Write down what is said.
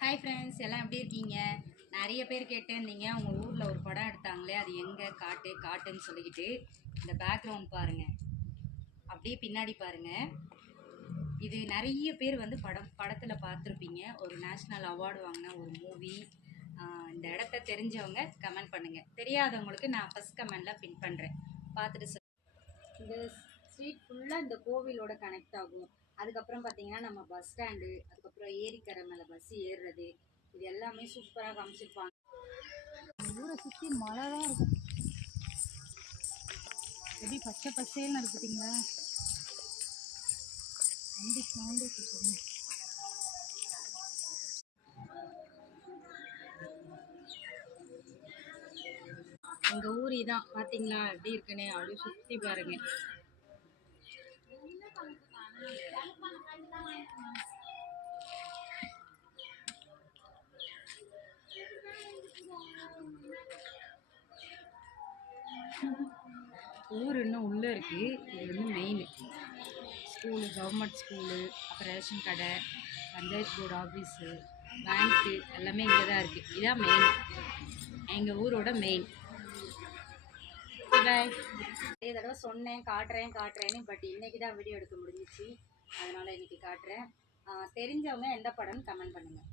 Hi friends, எல்லாம் எப்படி இருக்கீங்க? நிறைய பேர் கேட்டிருந்தீங்க, உங்கள் ஊரில் ஒரு படம் எடுத்தாங்களே, அது எங்கே காட்டுன்னு சொல்லிக்கிட்டு. இந்த பேக்ரவுண்ட் பாருங்கள், அப்படியே பின்னாடி பாருங்கள். இது நிறைய பேர் வந்து படத்தில் பார்த்துருப்பீங்க. ஒரு நேஷ்னல் அவார்டு வாங்கின ஒரு மூவி. இந்த இடத்த தெரிஞ்சவங்க கமெண்ட் பண்ணுங்கள், தெரியாதவங்களுக்கு நான் ஃபஸ்ட் கமெண்டில் பின் பண்ணுறேன், பார்த்துட்டு இந்த ஸ்ட்ரீட் ஃபுல்லாக இந்த கோவிலோட கனெக்ட் ஆகும். அதுக்கப்புறம் பார்த்தீங்கன்னா நம்ம பஸ் ஸ்டாண்டு, அதுக்கப்புறம் ஏரிக்கரை மேலே பஸ் ஏறுறது, இது எல்லாமே சூப்பராக காமிச்சிருப்பாங்க. ஊரை சுற்றி மழை தான் இருக்கும். எப்படி பச்சை பசேல்னு இருக்குதுங்களா? வண்டி சவுண்டு கேட்குறேன். எங்கள் ஊர் இதான் பார்த்தீங்களா எப்படி இருக்குன்னு, அப்படியே சுற்றி பாருங்க. ஊர் இன்னும் உள்ளே இருக்குது. இது வந்து மெயின் ஸ்கூலு, கவர்மெண்ட் ஸ்கூலு, அப்புறம் ரேஷன் கடை, பஞ்சாயத்து போர்டு ஆஃபீஸு, பேங்க்கு எல்லாமே இங்கே தான் இருக்குது. இதுதான் மெயின், எங்கள் ஊரோட மெயின். நிறைய தடவை சொன்னேன் காட்டுறேன்னு, பட் இன்றைக்கி தான் வீடியோ எடுக்க முடிஞ்சிச்சு. அதனால் இன்றைக்கி காட்டுறேன். தெரிஞ்சவங்க எந்த படம்னு கமெண்ட் பண்ணுங்கள்.